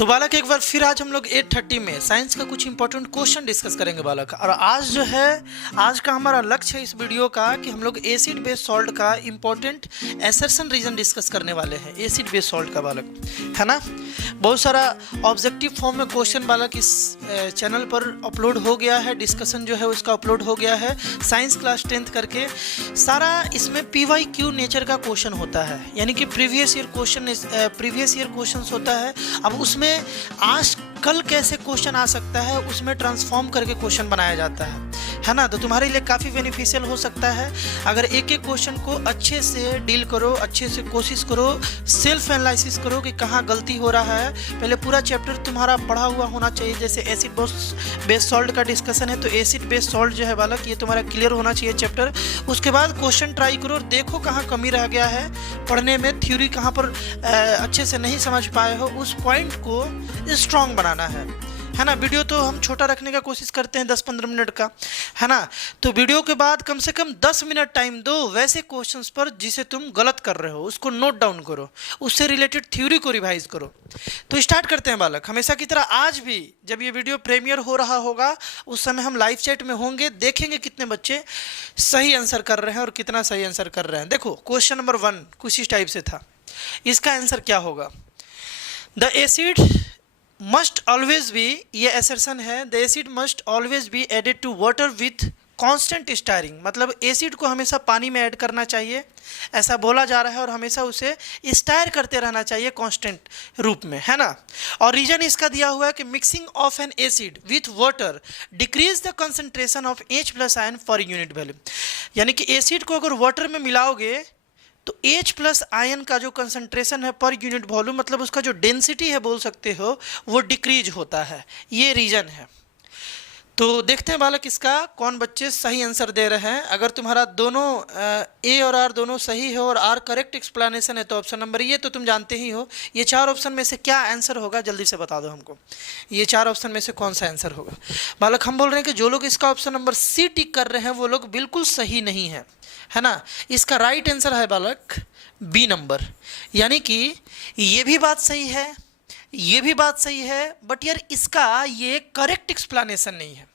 तो बालक एक बार फिर आज हम लोग 8:30 में साइंस का कुछ इंपॉर्टेंट क्वेश्चन डिस्कस करेंगे बालक। और आज जो है आज का हमारा लक्ष्य है इस वीडियो का कि हम लोग एसिड बेस सॉल्ट का इंपॉर्टेंट एसर्शन रीजन डिस्कस करने वाले हैं। एसिड बेस सॉल्ट का बालक है ना, बहुत सारा ऑब्जेक्टिव फॉर्म में क्वेश्चन बालक इस चैनल पर अपलोड हो गया है। डिस्कशन जो है उसका अपलोड हो गया है साइंस क्लास 10th करके। सारा इसमें PYQ नेचर का क्वेश्चन होता है, यानी कि प्रीवियस ईयर क्वेश्चन होता है। अब उसमें आज कल कैसे क्वेश्चन आ सकता है उसमें ट्रांसफॉर्म करके क्वेश्चन बनाया जाता है ना। तो तुम्हारे लिए काफ़ी बेनिफिशियल हो सकता है अगर एक एक क्वेश्चन को अच्छे से डील करो, अच्छे से कोशिश करो, सेल्फ एनालिसिस करो कि कहाँ गलती हो रहा है। पहले पूरा चैप्टर तुम्हारा पढ़ा हुआ होना चाहिए। जैसे एसिड बेस सॉल्ट का डिस्कशन है तो एसिड बेस सॉल्ट जो है बालक ये तुम्हारा क्लियर होना चाहिए चैप्टर। उसके बाद क्वेश्चन ट्राई करो और देखो कहाँ कमी रह गया है पढ़ने में, थ्योरी कहाँ पर अच्छे से नहीं समझ पाए हो, उस पॉइंट को स्ट्रॉन्ग बनाना है ना। वीडियो तो हम छोटा रखने का कोशिश करते हैं 10-15 मिनट का, है ना। तो वीडियो के बाद कम से कम 10 मिनट टाइम दो वैसे क्वेश्चंस पर जिसे तुम गलत कर रहे हो, उसको नोट डाउन करो, उससे रिलेटेड थ्योरी को रिवाइज करो। तो स्टार्ट करते हैं बालक। हमेशा की तरह आज भी जब ये वीडियो प्रीमियर हो रहा होगा उस समय हम लाइव चैट में होंगे, देखेंगे कितने बच्चे सही आंसर कर रहे हैं और कितना सही आंसर कर रहे हैं। देखो क्वेश्चन नंबर 1 कुछ इस टाइप से था, इसका आंसर क्या होगा। The acid must always be, ये एसर्शन है, the acid must always be added to water with constant stirring. मतलब एसिड को हमेशा पानी में ऐड करना चाहिए ऐसा बोला जा रहा है और हमेशा उसे स्टायर करते रहना चाहिए कांस्टेंट रूप में, है ना। और रीजन इसका दिया हुआ है कि mixing of N acid with water decrease the concentration of H+ ion for unit value. यानी कि एसिड को अगर वाटर में मिलाओगे तो H+ आयन का जो कंसंट्रेशन है पर यूनिट वॉल्यूम, मतलब उसका जो डेंसिटी है बोल सकते हो, वो डिक्रीज होता है। ये रीजन है। तो देखते हैं बालक इसका कौन बच्चे सही आंसर दे रहे हैं। अगर तुम्हारा दोनों A और R दोनों सही है और R करेक्ट एक्सप्लेनेशन है तो ऑप्शन नंबर ये तो तुम जानते ही हो। ये 4 ऑप्शन में से क्या आंसर होगा जल्दी से बता दो हमको, ये 4 ऑप्शन में से कौन सा आंसर होगा। बालक हम बोल रहे हैं कि जो लोग इसका ऑप्शन नंबर C टिक कर रहे हैं वो लोग बिल्कुल सही नहीं है ना। इसका राइट आंसर है बालक B नंबर। यानी कि ये भी बात सही है, ये भी बात सही है, बट यार इसका ये करेक्ट एक्सप्लेनेशन नहीं है।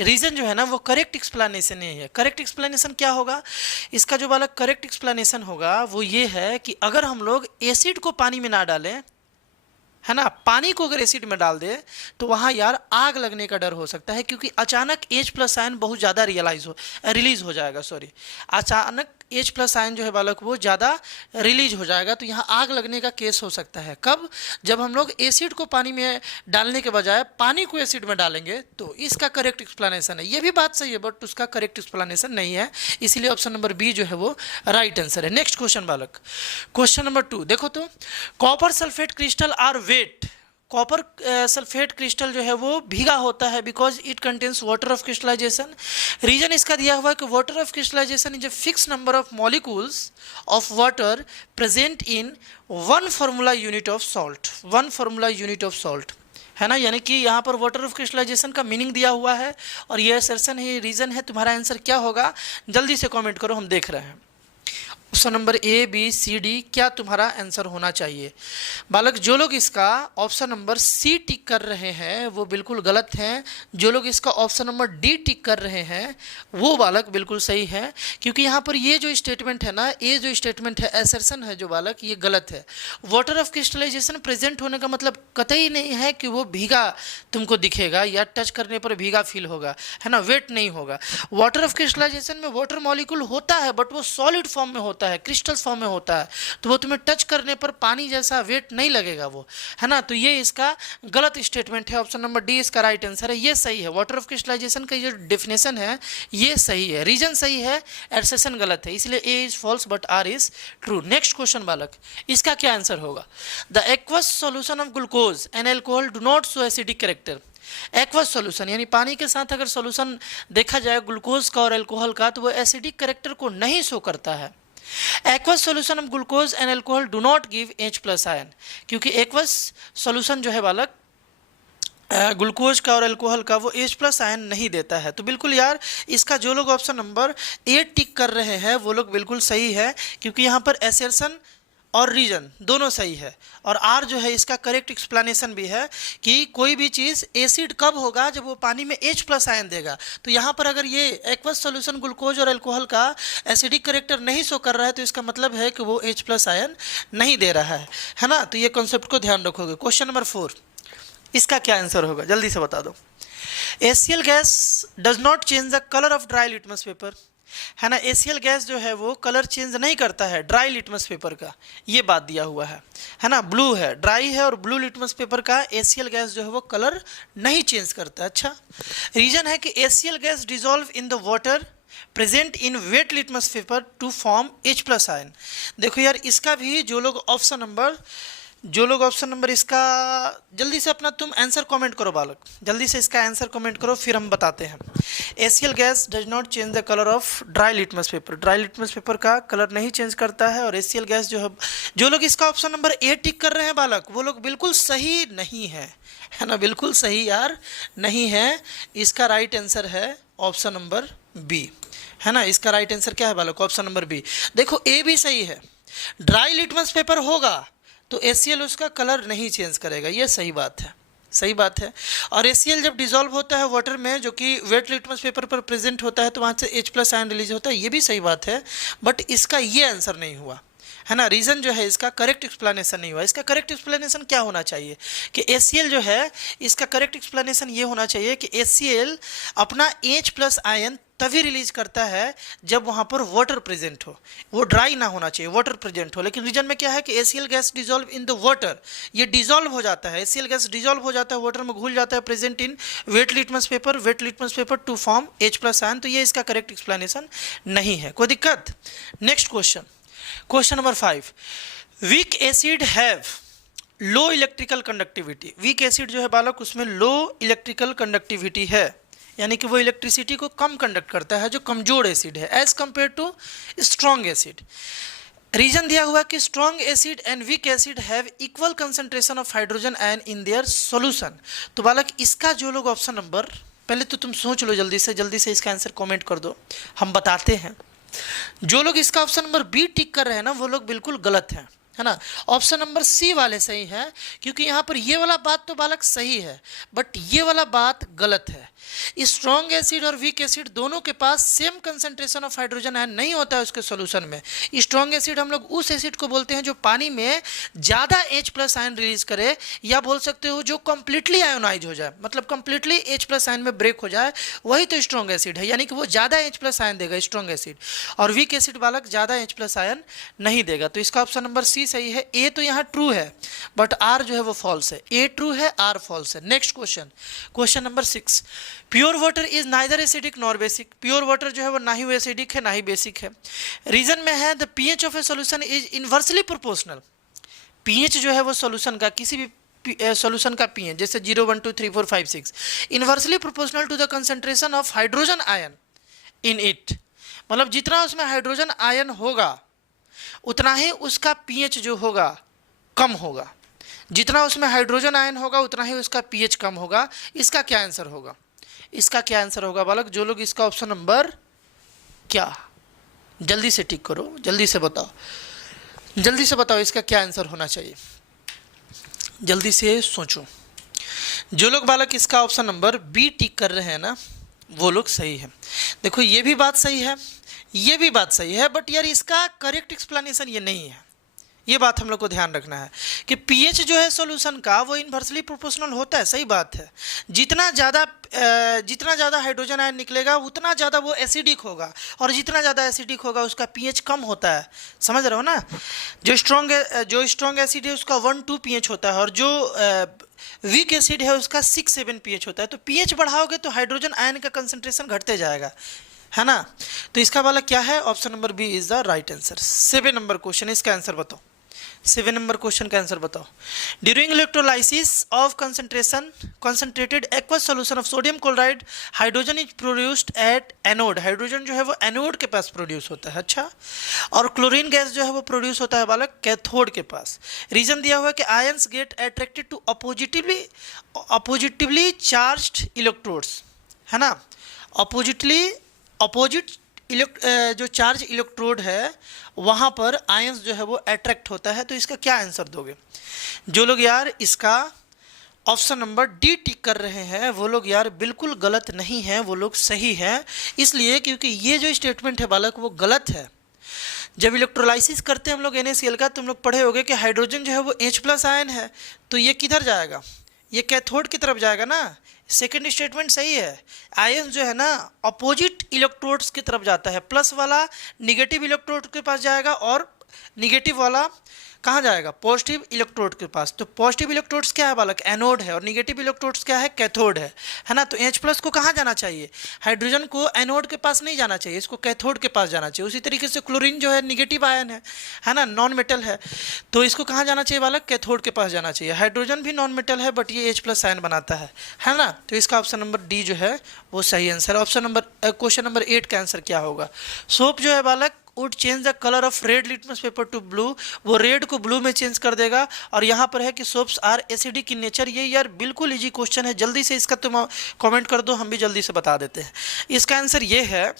रीजन जो है ना वो करेक्ट एक्सप्लेनेशन नहीं है। करेक्ट एक्सप्लेनेशन क्या होगा इसका, जो बालक करेक्ट एक्सप्लेनेशन होगा वो ये है कि अगर हम लोग एसिड को पानी में ना डालें, है ना, पानी को अगर एसिड में डाल दे तो वहाँ यार आग लगने का डर हो सकता है, क्योंकि अचानक H+ आयन बहुत ज़्यादा रिलीज हो जाएगा। अचानक H+ आयन जो है बालक वो ज़्यादा रिलीज हो जाएगा, तो यहाँ आग लगने का केस हो सकता है। कब? जब हम लोग एसिड को पानी में डालने के बजाय पानी को एसिड में डालेंगे। तो इसका करेक्ट एक्सप्लेनेशन है। ये भी बात सही है बट उसका करेक्ट एक्सप्लेनेशन नहीं है, इसीलिए ऑप्शन नंबर B जो है वो राइट आंसर है। नेक्स्ट क्वेश्चन बालक, क्वेश्चन नंबर 2 देखो तो, copper sulphate crystal are wet. Copper sulphate crystal जो है वो भीगा होता है because it contains water of crystallization. Reason इसका दिया हुआ है कि water of crystallization is a fix number of molecules of water present in 1 formula unit of salt. 1 formula unit of salt, है ना। यानी कि यहाँ पर वाटर ऑफ क्रिस्टलाइजेशन का मीनिंग दिया हुआ है और ये असर्शन है, रीजन है। तुम्हारा आंसर क्या होगा जल्दी से कॉमेंट करो, हम देख रहे हैं। Option number A, B, C, D क्या तुम्हारा आंसर होना चाहिए बालक। जो लोग इसका ऑप्शन नंबर C टिक कर रहे हैं वो बिल्कुल गलत हैं। जो लोग इसका ऑप्शन नंबर D टिक कर रहे हैं वो बालक बिल्कुल सही है, क्योंकि यहाँ पर ये जो स्टेटमेंट है ना, ये जो स्टेटमेंट है एसर्शन है जो बालक, ये गलत है। वाटर ऑफ क्रिस्टलाइजेशन प्रेजेंट होने का मतलब कतई नहीं है कि वो भीगा तुमको दिखेगा या टच करने पर भीगा फील होगा, है ना, वेट नहीं होगा। वाटर ऑफ क्रिस्टलाइजेशन में वाटर मॉलिक्यूल होता है बट वो सॉलिड फॉर्म में होता है, क्रिस्टल्स फॉर्म में होता है, तो वो तुम्हें टच करने पर पानी जैसा वेट नहीं लगेगा वो, है ना। तो ये इसका गलत स्टेटमेंट है। ऑप्शन नंबर D इसका राइट आंसर है, ये सही है। वाटर ऑफ क्रिस्टलाइजेशन का जो डेफिनेशन है ये सही है, रीजन सही है, एसर्शन गलत है, इसलिए A is false but R is true. Next question बालक, इसका क्या आंसर होगा। The aqueous solution of glucose and alcohol do not show acidic character. Aqueous solution यानी पानी के साथ अगर सॉल्यूशन देखा जाए ग्लूकोज का और अल्कोहल का तो वो एसिडिक कैरेक्टर को नहीं शो करता है। Aqueous solution of glucose and alcohol do not give H+ ion, क्योंकि एक्वस सॉल्यूशन जो है बालक ग्लूकोज का और अल्कोहल का वो H+ आयन नहीं देता है। तो बिल्कुल यार इसका जो लोग ऑप्शन नंबर A टिक कर रहे हैं वो लोग बिल्कुल सही है, क्योंकि यहाँ पर एसर्शन और रीजन दोनों सही है, और आर जो है इसका करेक्ट एक्सप्लेनेशन भी है कि कोई भी चीज़ एसिड कब होगा जब वो पानी में H प्लस आयन देगा। तो यहाँ पर अगर ये एक्वस सॉल्यूशन ग्लूकोज और अल्कोहल का एसिडिक करेक्टर नहीं शो कर रहा है तो इसका मतलब है कि वो H प्लस आयन नहीं दे रहा है ना। तो ये कॉन्सेप्ट को ध्यान रखोगे। क्वेश्चन नंबर 4, इसका क्या आंसर होगा जल्दी से बता दो। ACL gas does not change the colour of dry litmus paper, है ना। एसीएल गैस जो है वो कलर चेंज नहीं करता है ड्राई लिटमस पेपर का, ये बात दिया हुआ है ना। ब्लू है, ड्राई है और ब्लू लिटमस पेपर का एसीएल गैस जो है वो कलर नहीं चेंज करता। अच्छा, रीजन है कि HCl gas dissolve in the water present in wet litmus paper to form H plus ion. देखो यार, इसका भी जो लोग ऑप्शन नंबर इसका जल्दी से अपना तुम आंसर कमेंट करो बालक, जल्दी से इसका आंसर कमेंट करो, फिर हम बताते हैं। ACL gas does not change the colour of dry litmus paper, dry litmus paper का कलर नहीं चेंज करता है। और एसीएल गैस जो लोग इसका ऑप्शन नंबर ए टिक कर रहे हैं बालक, वो लोग बिल्कुल सही नहीं है ना, बिल्कुल सही यार नहीं है। इसका राइट आंसर है ऑप्शन नंबर बी, है ना। इसका राइट आंसर क्या है बालक? Option number B. देखो ए भी सही है, ड्राई लिटमस पेपर होगा तो एसीएल उसका कलर नहीं चेंज करेगा, ये सही बात है, सही बात है। और एसीएल जब डिसॉल्व होता है वाटर में जो कि वेट लिटमस पेपर पर प्रेजेंट होता है तो वहाँ से H प्लस आयन रिलीज होता है, ये भी सही बात है। बट इसका ये आंसर नहीं हुआ, है ना। रीज़न जो है इसका करेक्ट एक्सप्लेनेशन नहीं हुआ। इसका करेक्ट एक्सप्लेनेशन क्या होना चाहिए कि एसीएल जो है इसका करेक्ट एक्सप्लेनेशन ये होना चाहिए कि एसीएल अपना H प्लस आयन तभी रिलीज करता है जब वहाँ पर वाटर प्रेजेंट हो, वो ड्राई ना होना चाहिए, वाटर प्रेजेंट हो। लेकिन रीजन में क्या है कि HCl gas dissolve in the water, ये डिजोल्व हो जाता है, एसीएल गैस डिजोल्व हो जाता है वाटर में, घुल जाता है, present in wet litmus paper to form H plus ion. तो ये इसका करेक्ट एक्सप्लेनेशन नहीं है, कोई दिक्कत। Next question, question number 5, weak acid have low electrical conductivity. Weak acid जो है बालक उसमें लो इलेक्ट्रिकल कंडक्टिविटी है, यानी कि वो इलेक्ट्रिसिटी को कम कंडक्ट करता है जो कमजोर एसिड है, as compare to strong acid. Reason दिया हुआ कि strong acid and weak acid have equal concentration of hydrogen ion in their solution. तो बालक इसका जो लोग ऑप्शन नंबर, पहले तो तुम सोच लो जल्दी से इसका आंसर कमेंट कर दो, हम बताते हैं। जो लोग इसका ऑप्शन नंबर बी टिक कर रहे हैं ना वो लोग बिल्कुल गलत हैं, है ना। ऑप्शन नंबर सी वाले सही है, क्योंकि यहाँ पर ये वाला बात तो बालक सही है बट ये वाला बात गलत है। स्ट्रॉन्ग एसिड और वीक एसिड दोनों के पास same concentration of hydrogen ion नहीं होता है उसके सॉल्यूशन में। स्ट्रॉन्ग एसिड हम लोग उस एसिड को बोलते हैं जो पानी में ज़्यादा H प्लस आयन रिलीज करे, या बोल सकते हो जो कंप्लीटली आयोनाइज हो जाए, मतलब कंप्लीटली H प्लस आयन में ब्रेक हो जाए, वही तो स्ट्रॉन्ग एसिड है, यानी कि वो ज़्यादा H प्लस आयन देगा स्ट्रॉन्ग एसिड। और वीक एसिड बालक ज़्यादा H प्लस आयन नहीं देगा। तो इसका ऑप्शन नंबर सी सही है। ए तो यहाँ ट्रू है बट आर जो है वो फॉल्स है, ए ट्रू है आर फॉल्स है। Next question, question number 6, pure water is neither acidic nor basic. Pure water जो है वो ना ही वो एसिडिक है ना ही बेसिक है। रीजन में है the pH of A solution is inversely proportional. PH जो है वो सॉल्यूशन का, किसी भी सॉल्यूशन का पीएच जैसे 0 1 2 3 4 5 6 inversely proportional to the concentration of hydrogen ion in it. मतलब जितना उसमें हाइड्रोजन आयन होगा उतना ही उसका पीएच जो होगा कम होगा, जितना उसमें हाइड्रोजन आयन होगा उतना ही उसका पीएच कम होगा। इसका क्या आंसर होगा? इसका क्या आंसर होगा बालक? जो लोग इसका ऑप्शन नंबर क्या, जल्दी से टिक करो, जल्दी से बताओ, जल्दी से बताओ इसका क्या आंसर होना चाहिए, जल्दी से सोचो। जो लोग बालक इसका ऑप्शन नंबर बी टिक कर रहे हैं ना वो लोग सही है। देखो ये भी बात सही है, ये भी बात सही है, बट यार इसका करेक्ट एक्सप्लेनेशन ये नहीं है। ये बात हम लोग को ध्यान रखना है कि पीएच जो है सॉल्यूशन का वो इनवर्सली प्रोपोर्शनल होता है, सही बात है। जितना ज़्यादा हाइड्रोजन आयन निकलेगा उतना ज़्यादा वो एसिडिक होगा, और जितना ज़्यादा एसिडिक होगा उसका पीएच कम होता है, समझ रहे हो ना। जो स्ट्रॉन्ग एसिड है उसका 1 2 पीएच होता है, और जो वीक एसिड है उसका 6 7 पीएच होता है। तो पीएच बढ़ाओगे तो हाइड्रोजन आयन का कंसंट्रेशन घटते जाएगा, है ना। तो इसका वाला क्या है? Option number B is the right answer. 7 number question, इसका आंसर बताओ। 7 नंबर क्वेश्चन का आंसर बताओ। During electrolysis of concentrated aqueous solution of sodium chloride hydrogen is produced at anode. Hydrogen जो है वो एनोड के पास प्रोड्यूस होता है, अच्छा। और क्लोरीन गैस जो है वो प्रोड्यूस होता है बालक कैथोड के पास। रीजन दिया हुआ है कि ions get attracted to oppositively charged electrodes, है ना। अपोजिट जो चार्ज इलेक्ट्रोड है वहाँ पर आयंस जो है वो अट्रैक्ट होता है। तो इसका क्या आंसर दोगे? जो लोग यार इसका ऑप्शन नंबर डी टिक कर रहे हैं वो लोग यार बिल्कुल गलत नहीं है, वो लोग सही हैं। इसलिए क्योंकि ये जो स्टेटमेंट है बालक वो गलत है। जब इलेक्ट्रोलाइसिस करते हैं हम लोग NaCl का, तुम लोग पढ़े होगे कि हाइड्रोजन जो है वो H+ आयन है, तो ये किधर जाएगा? ये कैथोड की तरफ जाएगा ना। सेकेंड स्टेटमेंट सही है। आयन जो है ना अपोजिट इलेक्ट्रोड्स की तरफ जाता है, प्लस वाला निगेटिव इलेक्ट्रोड के पास जाएगा और निगेटिव वाला कहाँ जाएगा? पॉजिटिव इलेक्ट्रोड के पास। तो पॉजिटिव इलेक्ट्रोड्स क्या है बालक? एनोड है, और निगेटिव इलेक्ट्रोड्स क्या है? कैथोड है ना। तो H+ को कहाँ जाना चाहिए? हाइड्रोजन को एनोड के पास नहीं जाना चाहिए, इसको कैथोड के पास जाना चाहिए। उसी तरीके से क्लोरीन जो है निगेटिव आयन है ना, नॉन मेटल है, तो इसको कहाँ जाना चाहिए बालक? कैथोड के पास जाना चाहिए। हाइड्रोजन भी नॉन मेटल है बट ये H+ आयन बनाता है ना। तो इसका ऑप्शन नंबर डी जो है वो सही आंसर है। क्वेश्चन नंबर 8 का आंसर क्या होगा? सोप जो है बालक would change the colour of red litmus paper to blue, वो रेड को ब्लू में चेंज कर देगा। और यहाँ पर है कि soaps are acidic in nature. ये यार बिल्कुल इजी क्वेश्चन है, जल्दी से इसका तुम कमेंट कर दो, हम भी जल्दी से बता देते हैं। इसका आंसर ये है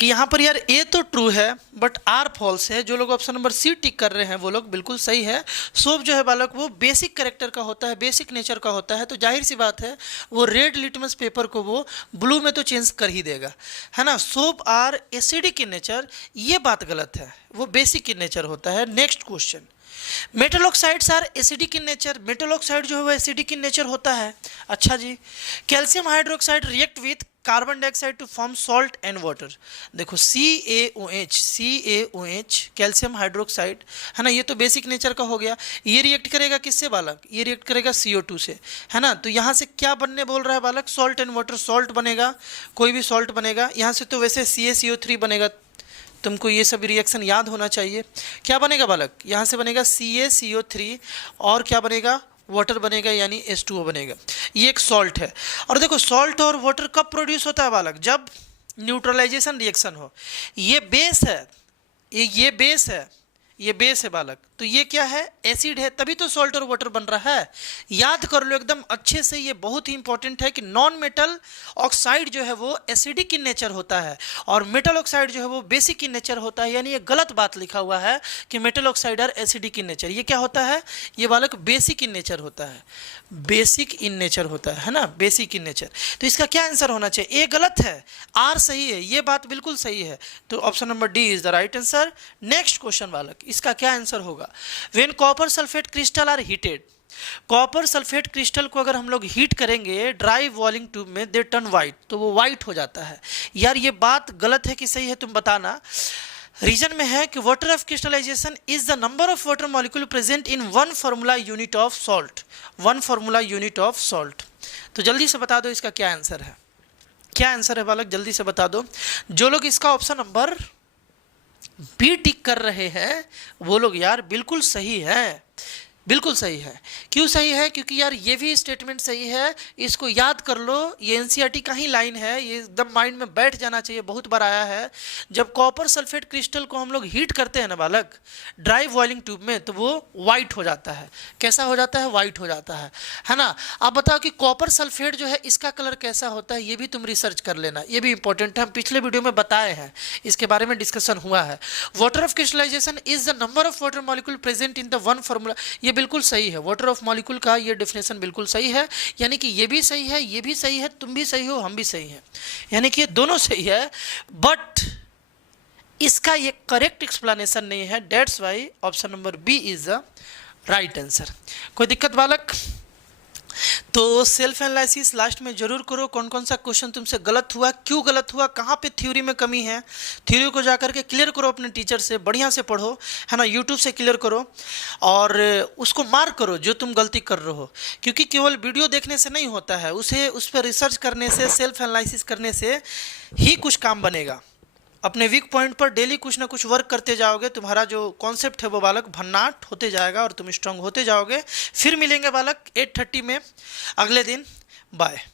कि यहाँ पर यार ए तो ट्रू है बट आर फॉल्स है। जो लोग ऑप्शन नंबर सी टिक कर रहे हैं वो लोग बिल्कुल सही है। सोप जो है बालक वो बेसिक कैरेक्टर का होता है, बेसिक नेचर का होता है, तो जाहिर सी बात है वो रेड लिटमस पेपर को वो ब्लू में तो चेंज कर ही देगा, है ना। Soap are acidic in nature, ये बात गलत है, वो बेसिक इन नेचर होता है। Next question, metal oxides are acidic in nature. Metal oxide जो है वो एसिडिक इन नेचर होता है। अच्छा जी, calcium hydroxide react with carbon dioxide to form salt and water. देखो CaOH कैल्शियम हाइड्रोक्साइड है ना, ये तो बेसिक नेचर का हो गया। ये रिएक्ट करेगा किससे बालक? ये रिएक्ट करेगा CO2 से, है ना। तो यहाँ से क्या बनने बोल रहा है बालक? सॉल्ट एंड वाटर, सॉल्ट बनेगा, कोई भी सॉल्ट बनेगा। यहाँ से तो वैसे CaCO3 बनेगा, तुमको ये सब रिएक्शन याद होना चाहिए। क्या बनेगा बालक? यहाँ से बनेगा CaCO3 और क्या बनेगा? वाटर बनेगा, यानी H2O बनेगा। ये एक सॉल्ट है। और देखो सॉल्ट और वाटर कब प्रोड्यूस होता है बालक? जब न्यूट्रलाइजेशन रिएक्शन हो। ये बेस है, ये बेस है, ये बेस है बालक। तो ये क्या है? एसिड है, तभी तो सॉल्ट और वाटर बन रहा है। याद कर लो एकदम अच्छे से, ये बहुत ही इंपॉर्टेंट है कि नॉन मेटल ऑक्साइड जो है वो एसिडिक इन नेचर होता है और मेटल ऑक्साइड जो है वो बेसिक इन नेचर होता है। यानी ये गलत बात लिखा हुआ है कि metal oxide are acidic in nature. ये क्या होता है? ये बालक बेसिक इन नेचर होता है, बेसिक इन नेचर होता है ना, बेसिक इन नेचर। तो इसका क्या आंसर होना चाहिए? ए गलत है, आर सही है, ये बात बिल्कुल सही है। तो option number D is the right answer. Next question बालक, इसका क्या आंसर होगा? When copper sulphate crystal are heated, copper sulphate crystal को अगर हम लोग हीट करेंगे ड्राई वॉलिंग ट्यूब में, दे टर्न वाइट, तो वो वाइट हो जाता है। यार ये बात गलत है कि सही है, तुम बताना। रीजन में है कि water of crystallization is the number of water molecule present in 1 formula unit of salt, 1 formula unit of salt. तो जल्दी से बता दो इसका क्या आंसर है? क्या आंसर है बालक? जल्दी से बता दो। जो लोग इसका ऑप्शन नंबर बी टिक कर रहे हैं वो लोग यार बिल्कुल सही है, बिल्कुल सही है। क्यों सही है? क्योंकि यार ये भी स्टेटमेंट सही है, इसको याद कर लो। ये NCERT का ही लाइन है, ये एकदम माइंड में बैठ जाना चाहिए, बहुत बार आया है। जब कॉपर सल्फेट क्रिस्टल को हम लोग हीट करते हैं ना बालक ड्राई बॉइलिंग ट्यूब में, तो वो वाइट हो जाता है। कैसा हो जाता है? वाइट हो जाता है ना। अब बताओ कि कॉपर सल्फेट जो है इसका कलर कैसा होता है, ये भी तुम रिसर्च कर लेना, ये भी इंपॉर्टेंट है। हम पिछले वीडियो में बताए हैं, इसके बारे में डिस्कशन हुआ है। Water of crystallization is the number of water molecule present in the 1 formula, ये बिल्कुल सही है। वाटर ऑफ मॉलिक्यूल का ये डेफिनेशन बिल्कुल सही है, यानी कि ये भी सही है, ये भी सही है, तुम भी सही हो, हम भी सही हैं, यानी कि ये दोनों सही है। बट इसका ये करेक्ट एक्सप्लेनेशन नहीं है, that's why option number B is the right answer. कोई दिक्कत बालक? तो सेल्फ एनालिसिस लास्ट में जरूर करो, कौन कौन सा क्वेश्चन तुमसे गलत हुआ, क्यों गलत हुआ, कहाँ पे थ्योरी में कमी है। थ्योरी को जाकर के क्लियर करो अपने टीचर से, बढ़िया से पढ़ो, है ना। यूट्यूब से क्लियर करो और उसको मार्क करो जो तुम गलती कर रहे हो, क्योंकि केवल वीडियो देखने से नहीं होता है, उस पर रिसर्च करने से, सेल्फ एनालिसिस करने से ही कुछ काम बनेगा। अपने वीक पॉइंट पर डेली कुछ ना कुछ वर्क करते जाओगे, तुम्हारा जो कॉन्सेप्ट है वो बालक भन्नाट होते जाएगा और तुम स्ट्रांग होते जाओगे। फिर मिलेंगे बालक 8:30 में अगले दिन। बाय।